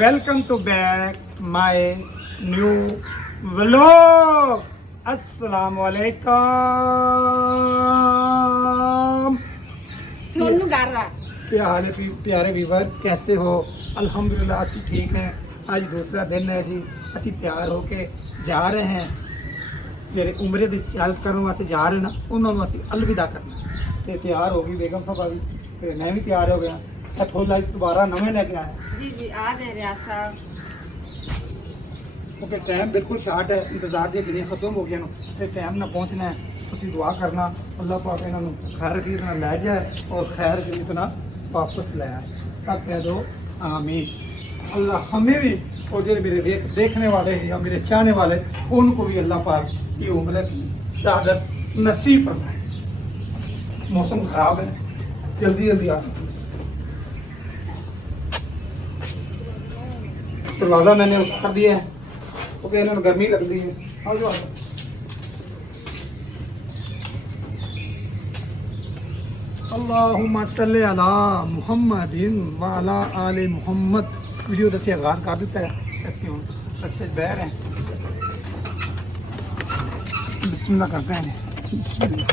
Welcome to back my new vlog. अस्सलाम वालेकुम। सोनू डर रहा क्या हाल है प्यारे व्यूवर, कैसे हो? अल्हम्दुलिल्लाह असी ठीक हैं। आज दूसरा दिन है जी, असी तैयार होके जा रहे हैं ਜਿਹੜੇ ਉਮਰੇ ਦੀ ਸਿਆਲਤ ਕਰਨ ਵਾਸਤੇ ਜਾ ਰਹੇ ਨਾ, ਉਹਨਾਂ ਨੂੰ ਅਸੀਂ ਅਲਵਿਦਾ ਕਰਨਾ ਤੇ ਤਿਆਰ ਹੋ ਗਈ ਬੇਗਮ ਸਾਹਿਬਾ ਵੀ ਤੇ ਮੈਂ ਵੀ ਤਿਆਰ ਹੋ ਗਿਆ। ਇੱਥੋਂ ਲਾਈਕ ਦੁਬਾਰਾ ਨਵੇਂ ਲੈ ਕੇ ਆਏ जी जी आ जाए रियाज साहब। क्योंकि टाइम बिल्कुल शार्ट है, इंतजार दी घड़ियां खत्म हो गई तो टाइम ना पहुँचना है। तुम दुआ करना अल्लाह पाक इन्हों खैर खरीद ना लै जाए और खैर खरीद ना वापस ले आए। सब कह दो आमीन। अल्लाह हमें भी और जो मेरे देखने वाले या मेरे चाहने वाले उनको भी अल्लाह पाक ये उम्र की शहादत नसीब फरमाए। मौसम ख़राब है, जल्दी जल्दी आ दरवाज़ा मैंने उतार दिया है क्योंकि इन्होंने गर्मी लगती है। आ जाओ अल्लाहुम्मा सल्ली अला मुहम्मदिन व अला आले मुहम्मद। वीडियो से आगाज़ कर देता है इसके सबसे बहर हैं। बिस्मिल्लाह करते हैं। बिस्मिल्लाह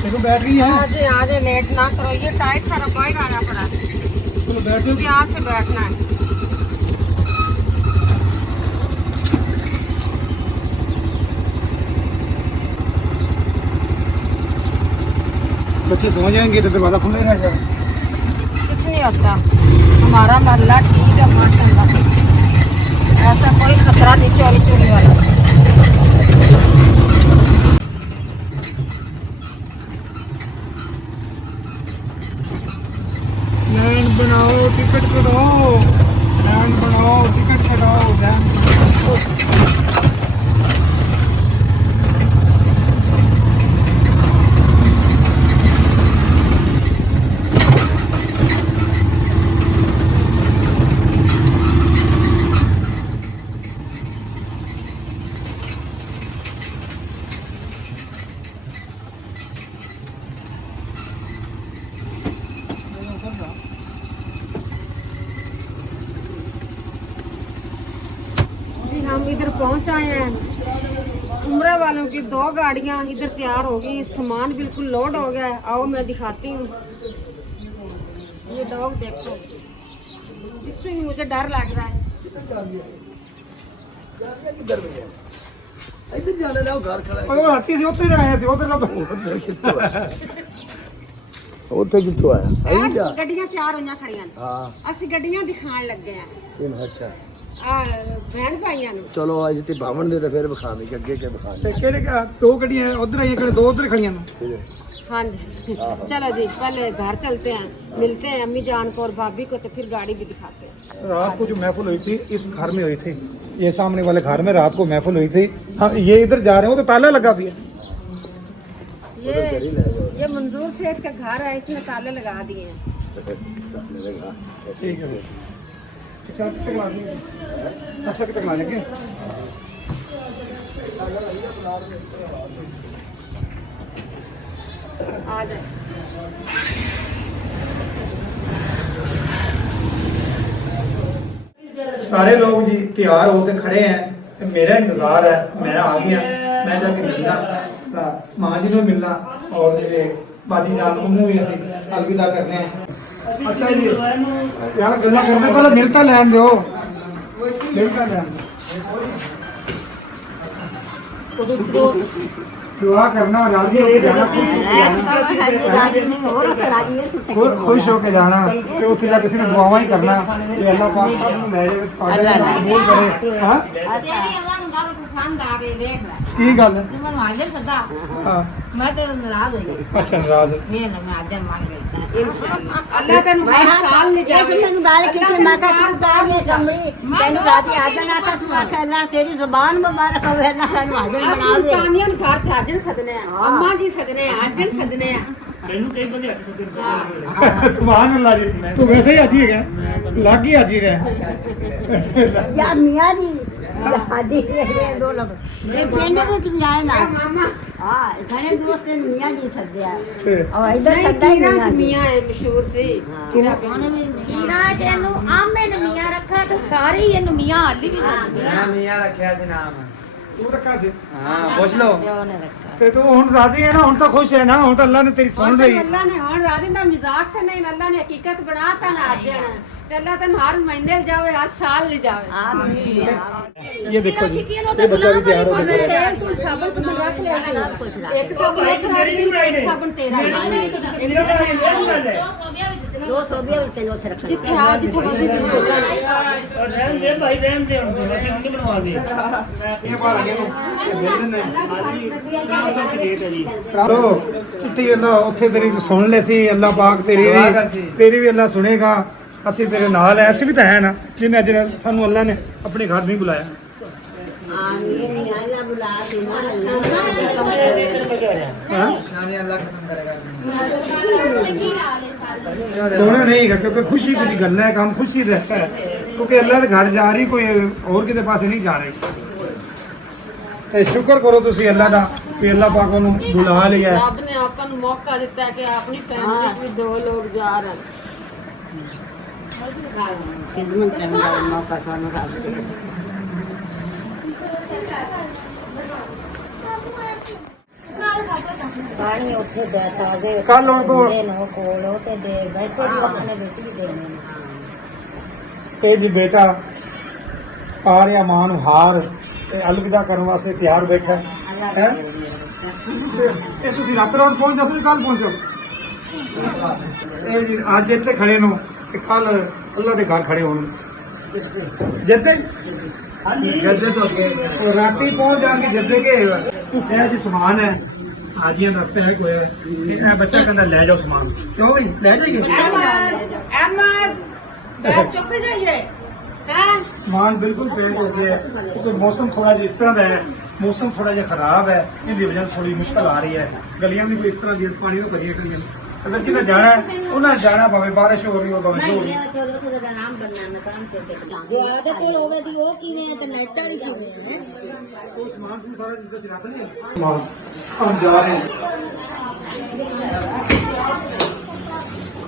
देखो बैठ गई है। आ जाए लेट ना करो, ये टाइट सारा बाहर आना पड़ा। चलो बैठ जाओ। प्यार से बैठना है। बच्चे सो जाएंगे तो दरवाज़ा खुला रह जाएगा। कुछ नहीं होता, हमारा मरला ठीक है माशाल्लाह। ऐसा कोई खतरा नहीं चोरी चोरी वाला। लैंड बनाओ, टिकट कटाओ, लैंड बनाओ, टिकट कटाओ, लैंड बनाओ। जी हम इधर पहुंच आए हैं। उम्रा वालों की 2 गाड़ियां इधर तैयार हो गई, सामान बिल्कुल लोड हो गया है। आओ मैं दिखाती हूँ। ये डॉग देखो, इससे भी मुझे डर लग रहा है। इधर जाने लाओ घर खड़ा ਉਹ ਰਾਤੀ ਸੀ ਉੱਥੇ ਰਹੇ ਸੀ ਉਧਰ ਨਾ ਉੱਥੇ ਕਿੱਥੋਂ ਆਇਆ ਆਈ ਜਾ ਗੱਡੀਆਂ ਤਿਆਰ ਹੋਈਆਂ ਖੜੀਆਂ ਨੇ। ਹਾਂ ਅਸੀਂ ਗੱਡੀਆਂ ਦਿਖਾਣ ਲੱਗੇ ਆ ਅੱਛਾ ਆ ਭੈਣ ਭਾਈਆਂ ਨੂੰ। ਚਲੋ ਅੱਜ ਤੇ ਬਾਵਣ ਦੇ ਤੇ ਫਿਰ ਵਿਖਾਵੀਂ ਅੱਗੇ ਕੇ ਵਿਖਾਣੀ ਤੇ ਕਿਹੜੇ ਦੋ ਗੱਡੀਆਂ ਉਧਰ ਆਈਆਂ ਕਿਹੜੇ ਦੋ ਉਧਰ ਖੜੀਆਂ ਨੇ। हाँ जी चलो जी पहले घर चलते हैं, मिलते हैं अम्मी जान को और भाभी को, तो फिर गाड़ी भी दिखाते हैं। रात को जो महफिल हुई थी इस घर में हुई थी, ये सामने वाले घर में रात को महफिल हुई थी। हाँ ये इधर जा रहे हो तो ताला लगा भी है। ये मंजूर सेठ का घर है, इसमें ताले लगा दिए हैं। ठीक है अच्छा कितने ला लेंगे। आ जाए सारे लोग जी तैयार होके खड़े हैं, मेरा इंतजार है। मैं आ गया, मैं जाके मिलना माँ जी ने मिलना और मेरे बाजी जान उन्होंने भी असी अलविदा करने हैं। अच्छा जी यार गल्ला करने पहले मिलता लैन दो, मिलता लैन दो। दुआ करना राजी होके जाना, खुश होके जाना ते उत्थे जा किसी ने दुआवां ही करना कि अल्लाह पाक सब नु ले जावे तुहाडे कबूल करे। हां की गल है? हां मैं तो नाराज हो गई। अच्छा नाराज नहीं ना मैं आज मान गई अल्लाह तेन हर साल ले जावे। मैंने गाल की थी मैं कहा तू दादी कमरी तेनु राती आदन आता तू आखा अल्लाह तेरी जुबान मुबारक हो अल्लाह सानू हाजिर बनावे। सुल्तानियन घर से हाजिर सदने हैं, अम्मा जी सदने हैं, हाजिर सदने हैं। सुभान अल्लाह जी, तू वैसे ही हाजी है, लाग ही हाजी है। या मियां जी हाजी ये दो लोग ये पिंड ਵਿੱਚ ਵੀ ਆਏ ਨਾ मामा ਹਾਂ ਘਣੇ ਦੋਸਤ ਨੇ ਮੀਆਂ ਜੀ ਸੱਦਿਆ ਤੇ ਔਰ ਇਧਰ ਸੱਦਾ ਹੀ ਨਹੀਂ मियाँ है मशहूर से ਉਹਨੇ ਵੀ ਮੀਆਂ ਜਿਹਨੂੰ ਆਮੇ ਨੇ ਮੀਆਂ ਰੱਖਾ ਤੇ ਸਾਰੇ ਹੀ ਇਹਨੂੰ ਮੀਆਂ ਹਾਲੀ ਵੀ ਜਾਂਦੇ ਮੈਂ ਮੀਆਂ ਰੱਖਿਆ ਸੀ ਨਾਮ ਤੂੰ ਰੱਖਾ ਸੀ ਹਾਂ ਪੁੱਛ ਲਓ ਉਹਨੇ ਰੱਖਾ ਤੇ ਤੂੰ ਹੁਣ ਰਾਜ਼ੀ ਹੈ ਨਾ ਹੁਣ ਤਾਂ ਖੁਸ਼ ਹੈ ਨਾ ਹੁਣ ਤਾਂ ਅੱਲਾ ਨੇ ਤੇਰੀ ਸੁਣ ਲਈ अल्लाह ने और राजी का मजाक तो नहीं अल्लाह ने हकीकत बनाता ना आज ते अल्लाह तेन हर महीने ले जावे हर साल ले जावे ये देखो जी ये बच्चा भी तैयार हो गया तेल तू साबुन से रख ले एक साबुन एक एक साबुन तेरा ਦੋ ਸੋਬੀਆਂ ਵਿੱਚ ਤੈਨੂੰ ਉੱਥੇ ਰੱਖਣਾ जिथे आ जिथे मर्जी दी बोला ਰਹਿਣ ਦੇ ਭਾਈ ਰਹਿਣ ਦੇ ਹੁਣ ਅਸੀਂ ਨਹੀਂ ਬਣਵਾ ਦੇ ਇਹ ਬਾਹਰ ਆ ਗਏ ਨੂੰ ਇਹ ਮਿਲ ਦਿੰਦੇ ਡੇਟ ਹੈ ਜੀ ਲੋ ਚਿੱਟੀ ਅੱਲਾ ਉੱਥੇ ਤੇਰੀ ਸੁਣ ਲੈ ਸੀ ਅੱਲਾ ਪਾਕ ਦੁਆ ਕਰ ਸੀ। ਤੇਰੀ ਵੀ ਅੱਲਾ ਸੁਣੇਗਾ ਅਸੀਂ ਤੇਰੇ ਨਾਲ ਐ ਅਸੀਂ ਵੀ ਤਾਂ ਹੈ ਨਾ ਜਿੰਨੇ ਅੱਜ ਸਾਨੂੰ ਅੱਲਾ ਨੇ ਆਪਣੇ ਘਰ ਨਹੀਂ ਬੁਲਾਇਆ ਨਿਸ਼ਾਨੀ ਅੱਲਾ ਖਤਮ ਕਰੇਗਾ सोना नहीं है क्योंकि खुशी की गल है काम खुशी रहता है क्योंकि अल्लाह के घर जा रही कोई और किसी पास नहीं जा रही ते शुक्र करो तुसी अल्लाह दा कि अल्लाह पाक ओनू बुला लिया है। रब ने अपन मौका दिता है कि अपनी फैमिली में दो लोग जा रहे हैं ਖਿਦਮਤ ਕਰਨ ਦਾ ਮੌਕਾ ਤੁਹਾਨੂੰ ਰੱਬ ਦੇ ਪਾਣੀ ਉੱਥੇ ਬੈਠਾ ਗਏ कल उनको ਨੋ ਕੋਲੋਂ ਤੇ ਦੇ ਵੈਸੇ ਵੀ ਆਪਣੇ ਵਿੱਚ ਵੀ ਦੇਣੇ ਨੇ ਇਹ ਜੀ ਬੇਟਾ ਆ ਰਿਹਾ ਮਾਂ ਨੂੰ ਹਾਰ ਤੇ ਅਲਵਿਦਾ ਕਰਨ ਵਾਸਤੇ ਤਿਆਰ ਬੈਠਾ ਹੈ ਇਹ ਤੁਸੀਂ ਰਾਤ ਰੋਡ ਪਹੁੰਚ ਜਾਓ ਕੱਲ ਪਹੁੰਚੋ ਇਹ ਜੀ ਅੱਜ ਇੱਥੇ ਖੜੇ ਨੂੰ ਤੇ ਕੱਲ ਅੱਲਾ ਦੇ ਘਰ ਖੜੇ ਹੋਣ ਜਿੱਦੇ ਜੱਦੇ ਤੋਂ ਅੱਗੇ ਉਹ ਰਾਤੀ ਪਹੁੰਚ ਜਾਣਗੇ ਜੱਦੇ ਕੇ ਇਹ ਜੀ ਸਮਾਨ ਹੈ ਹਾਜੀਆਂ ਦਾ ਤੇ ਕੋਈ ਇਹ ਬੱਚਾ ਕਹਿੰਦਾ ਲੈ ਜਾਓ ਸਮਾਨ ਕਿਉਂ ਵੀ ਲੈ ਜਾਈਏ बैठ चुप जाइए समान बिल्कुल पेड़ हो गया है क्योंकि मौसम थोड़ा जिहा इस तरह का है मौसम थोड़ा जिहा खराब है इनकी वजह थोड़ी मुश्किल आ रही है गलियां भी कोई इस तरह दी पानी तो करिए करिए अगर जिन्हें जाना है उन्हें जाना भावे बारिश हो रही हो भावे जो हो रही वो समान भी सारा जिधर से रख लिया हम जा रहे हैं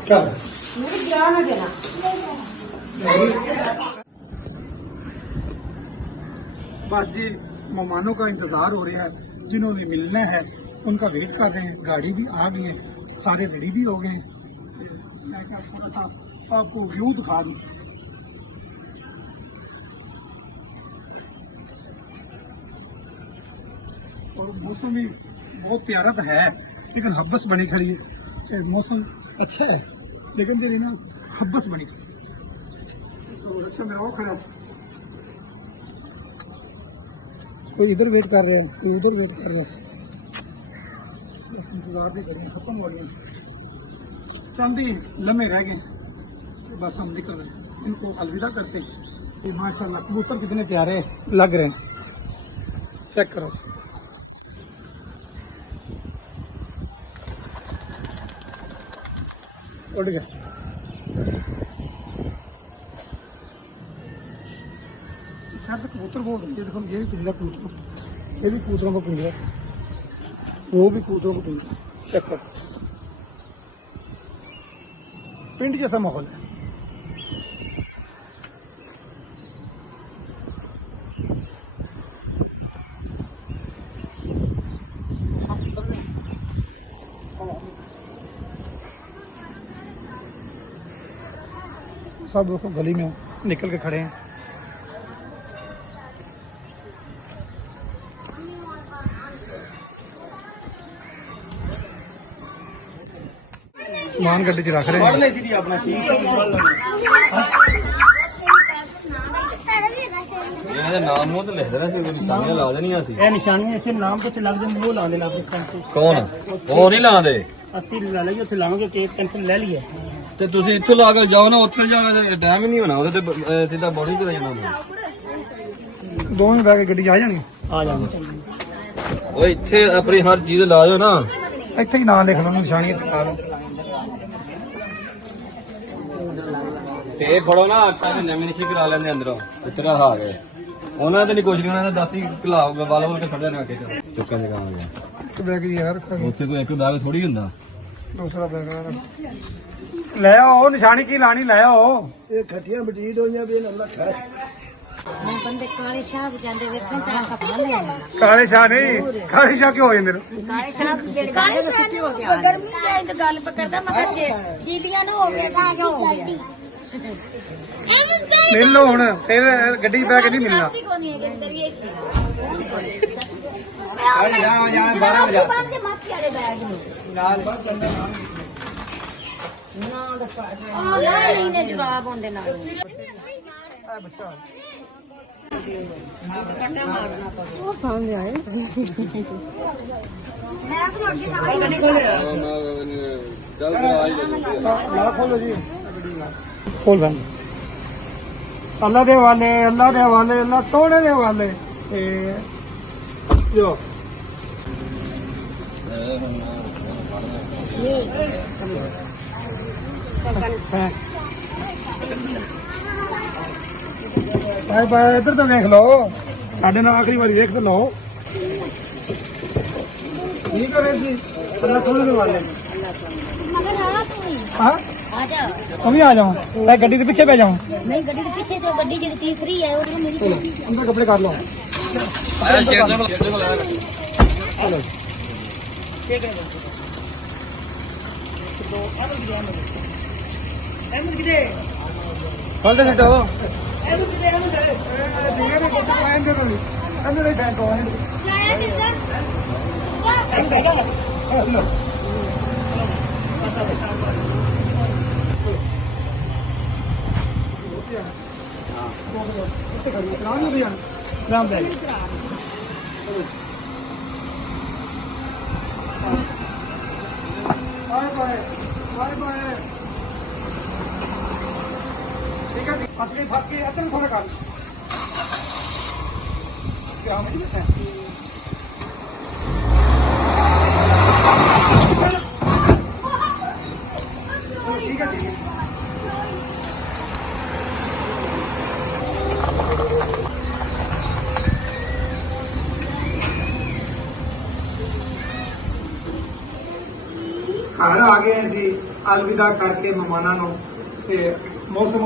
चल मेरे क्या ना देना बस जी मेहमानों का इंतजार हो रहा है जिन्होंने मिलना है उनका वेट कर रहे हैं गाड़ी भी आ गई है सारे रेडी भी हो गए हैं मैं क्या थोड़ा सा आपको व्यू दिखा दूं और मौसम भी बहुत प्यारा तो है लेकिन हब्बस बनी खड़ी है मौसम अच्छा है लेकिन जो है ना हब्बस बनी तो अच्छा मेरा वो खड़ा कोई इधर वेट कर रहे हैं कोई उधर वेट कर रहे हैं बस इंतजार नहीं करेंगे खत्म हो गए चंद ही लम्हे रह गए बस हम निकल रहे इनको अलविदा करते ये माशाल्लाह कबूतर कितने प्यारे लग रहे हैं चेक करो उड़ गया शायद कबूतर बोल रहे हैं देखो ये भी पिंजरा कबूतर ये भी कबूतरों को पिंजरा वो भी कबूतरों को पिंजरा चेक करो पिंड जैसा माहौल है सब देखो गली में निकल के खड़े हैं समान गड्डी च रख रहे हैं ਲੈ ਸੀ ਦੀ ਆਪਣਾ ਸ਼ੀਸ਼ ਇਹਨਾਂ ਦੇ ਨਾਮ ਨੂੰ ਤਾਂ ਲਿਖ ਦੇਣਾ ਸੀ ਨਿਸ਼ਾਨੀਆਂ ਲਾ ਦੇਣੀਆਂ ਸੀ ਇਹ ਨਿਸ਼ਾਨੀਆਂ ਇੱਥੇ ਨਾਮ ਤੇ ਲੱਗ ਜਾਂਦੇ ਉਹ ਲਾਉਂਦੇ ਲੱਗ ਪੈਂਦੇ ਕੌਣ ਉਹ ਨਹੀਂ ਲਾਉਂਦੇ ਅਸੀਂ ਲਾ ਲਈਏ ਉੱਥੇ ਲਾਵਾਂਗੇ ਕੇਕ ਪੈਨਸਲ ਲੈ ਲਈਏ ਤੇ ਤੁਸੀਂ ਇੱਥੋਂ ਲਾ ਕੇ ਜਾਓ ਨਾ ਉੱਥੇ ਜਾ ਕੇ ਡੈਮ ਹੀ ਨਹੀਂ ਹੋਣਾ ਉਹਦੇ ਤੇ ਸਿੱਧਾ ਬੋਡੀ ਤੇ ਜਾਣਾ दोवें बैग गड्डी आ जानी ਆ ਜਾਂਦੇ ਉਹ ਇੱਥੇ ਆਪਣੀ ਹਰ ਚੀਜ਼ ਲਾ ਜਾਓ ਨਾ ਇੱਥੇ ਹੀ ਨਾਂ ਲਿਖ ਲਓ ਨਿਸ਼ਾਨੀਆਂ ਤੇ ਲਾ ਲਓ ਤੇ ਇਹ ਫੜੋ ਨਾ ਆਟਾ ਤੇ ਨਵੀਂ ਨਿਸ਼ੀ ਕਰਾ ਲੈਂਦੇ ਅੰਦਰੋਂ ਇਤਰਾ ਆ ਗਏ ਉਹਨਾਂ ਨੇ ਨਹੀਂ ਕੁਝ ਨਹੀਂ, ਉਹਨਾਂ ਨੇ ਦੱਸਤੀ ਘਲਾਓ ਵਾਲਾ ਵਾਲ ਕੇ ਖੜਿਆ ਨਾ ਕੇ ਚੁੱਕਾਂ ਜਗਾ ਹੋ ਗਿਆ। ਇੱਕ ਬੈਗ ਯਾਰ ਰੱਖਾਂਗੇ, ਉੱਥੇ ਕੋਈ ਇੱਕ ਬੈਗ ਥੋੜੀ ਹੁੰਦਾ। ਦੂਸਰਾ ਬੈਗ ਲੈ ਆਓ, ਨਿਸ਼ਾਨੀ ਕੀ ਲਾਣੀ ਲੈ ਆਓ। ਇਹ ਖੱਟੀਆਂ ਬਟੀਟ ਹੋਈਆਂ ਵੀ ਅੱਲਾ ਖੈਰ। ਮੈਂ ਬੰਦੇ ਕਾਲੇ ਸ਼ਾਹ ਜਾਂਦੇ ਵੇਖਣ ਤਾਂ ਕਪੜਾ ਲੈ ਆਉਂਦਾ। ਕਾਲੇ ਸ਼ਾਹ ਨਹੀਂ, ਕਾਲੇ ਸ਼ਾਹ ਕਿਉਂ ਹੋ ਜਾਂਦੇ ਨੇ? ਕਾਲੇ ਸ਼ਾਹ ਜਿਹੜੇ ਕਾਲੇ ਗਾਲੇ ਸ਼ਾਹ ਵਿੱਚ ਹੋ ਗਿਆ ਨੂੰ ਗਰਮੀ ਜਾਏ ਤਾਂ ਗੱਲ ਪਕੜਦਾ ਮੈਂ ਕਿਹਾ ਕੀਲੀਆਂ ਨਾ ਹੋ ਗਿਆ ਕੀ ਹੋ ਗਿਆ ਮਿਲ ਲਓ ਹੁਣ, ਫਿਰ ਗੱਡੀ 'ਚ ਬੈ ਕੇ ਨਹੀਂ ਮਿਲਣਾ। ਕੋਨੀ ਹੈ ਕਿਧਰ ਵੀ अरे यहाँ यहाँ 12 बजे ਬਾਅਦ ਦੇ ਮਾਫੀ ਵਾਲੇ ਬੈਗ ਨੂੰ लाल ਉਹ ਨਹੀਂ ਨੇ ਜਵਾਬ ਹੁੰਦੇ ਨਾਲ ਉਹ ਸਾਹਮਣੇ ਆਏ ਮੈਂ ਫਿਰ ਅੱਗੇ ਚੱਲ ਲਾ ਖੋਲੋ ਜੀ, ਖੋਲ ਬੈਂ। ਅੱਲਾ ਦੇ ਹਵਾਲੇ, ਅੱਲਾ ਦੇ ਹਵਾਲੇ, ਅੱਲਾ ਸੋਹਣੇ ਦੇ ਹਵਾਲੇ। ਤੇ ਜੋ ਬਾਏ ਬਾਏ, ਇੱਧਰ ਤਾਂ ਦੇਖ ਲਓ, ਸਾਡੇ ਨਾਲ ਆਖਰੀ ਵਾਰੀ ਦੇਖ ਤਾਂ ਲਓ। ਠੀਕ ਹੈ ਵੀਰ ਜੀ, ਅੱਲਾ ਸੋਹਣੇ ਦੇ ਹਵਾਲੇ। मगर आ तू हाँ आ जा तुम भी आ जाओ, मैं गड्डी के पीछे पे जाऊँ। नहीं गड्डी के पीछे जो गड्डी जी तीसरी है वो तो मेरी अंदर कपड़े काट लो। चलो खोल दे छो जाया किधर ठीक है, फंस गई अतन थोड़ा काट क्या मुझे पता है। ठीक है, ठीक है। घर आ गए जी, अलविदा करके मेहमानों ਨੂੰ ਤੇ ਮੌਸਮ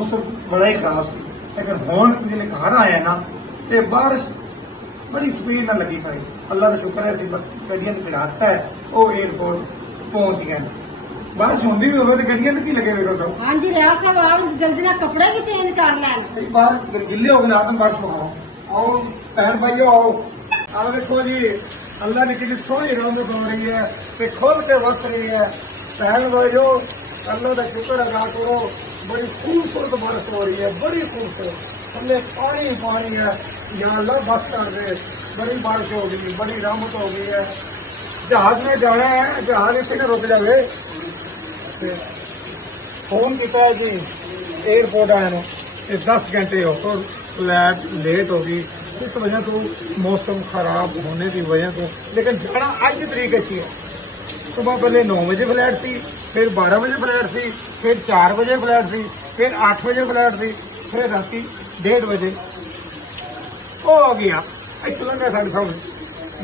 ਬੜਾ ਹੀ ਖਰਾਬ ਸੀ, ਲੇਕਿਨ ਹੁਣ ਜਿਹੜੇ ਘਰ ਆਏ ਨਾ ਤੇ ਬਾਰਿਸ਼ ਬੜੀ ਸਪੀਡ ਨਾਲ ਲੱਗੀ ਪਈ। ਅੱਲਾ ਦਾ ਸ਼ੁਕਰ ਹੈ ਅਸੀਂ ਗੱਡੀਆਂ ਤੇ ਚੜਾਤਾ ਹੈ, ਉਹ 에어ਪੋਰਟ ਪਹੁੰਚ ਗਏ। ਬਾਰਿਸ਼ ਹੁੰਦੀ ਵੀ ਹੋਵੇ ਤੇ ਗੱਡੀਆਂ ਤੇ ਕੀ ਲੱਗੇ ਵੇਖੋ ਸਭ। हाँ जी रियाज साहब आओ जल्दी ना कपड़े भी चेंज कर लें। कई बार गिले हो गए आदम बारिश पकाओ। आओ बहन भाइयों आओ, आओ देखो जी अल्लाह ने कितनी सोहनी रौनक हो रही है ते खोल के वस रही है। बहन भाइयों अल्लाह का शुक्र अदा करो, बड़ी खूबसूरत बारिश हो रही है, बड़ी खूबसूरत। थल्ले पानी ही पानी है, यहाँ अल्लाह बस कर दे। बड़ी बारिश हो गई, बड़ी रहमत हो गई है। जहाज में जाना है, जहाज इतने न रुक जाए। फोन किया है जी एयरपोर्ट आए नो 10 घंटे हो तो फ्लाइट लेट हो गई, इस वजह तो मौसम खराब होने की वजह तो। लेकिन जाना अज की तरीक अच्छी है। सुबह पहले 9 बजे फ्लाइट थी, फिर 12 बजे फ्लाइट थी, फिर 4 बजे फ्लाइट थी, फिर 8 बजे फ्लाइट थी, फिर रात 1:30 बजे वो आ गया। इतने लंघा साढ़े सामने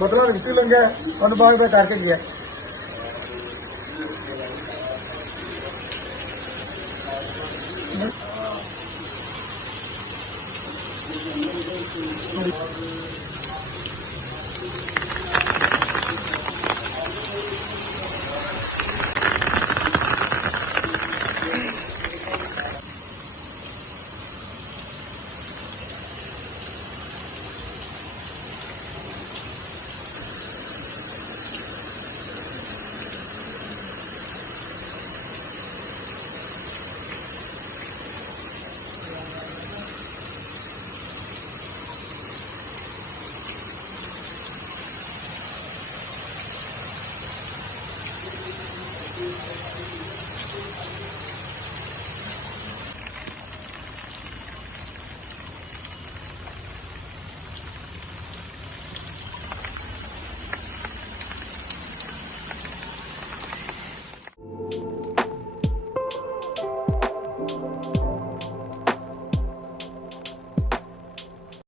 मतलब इतनी लंघा अनुभव का करके गया।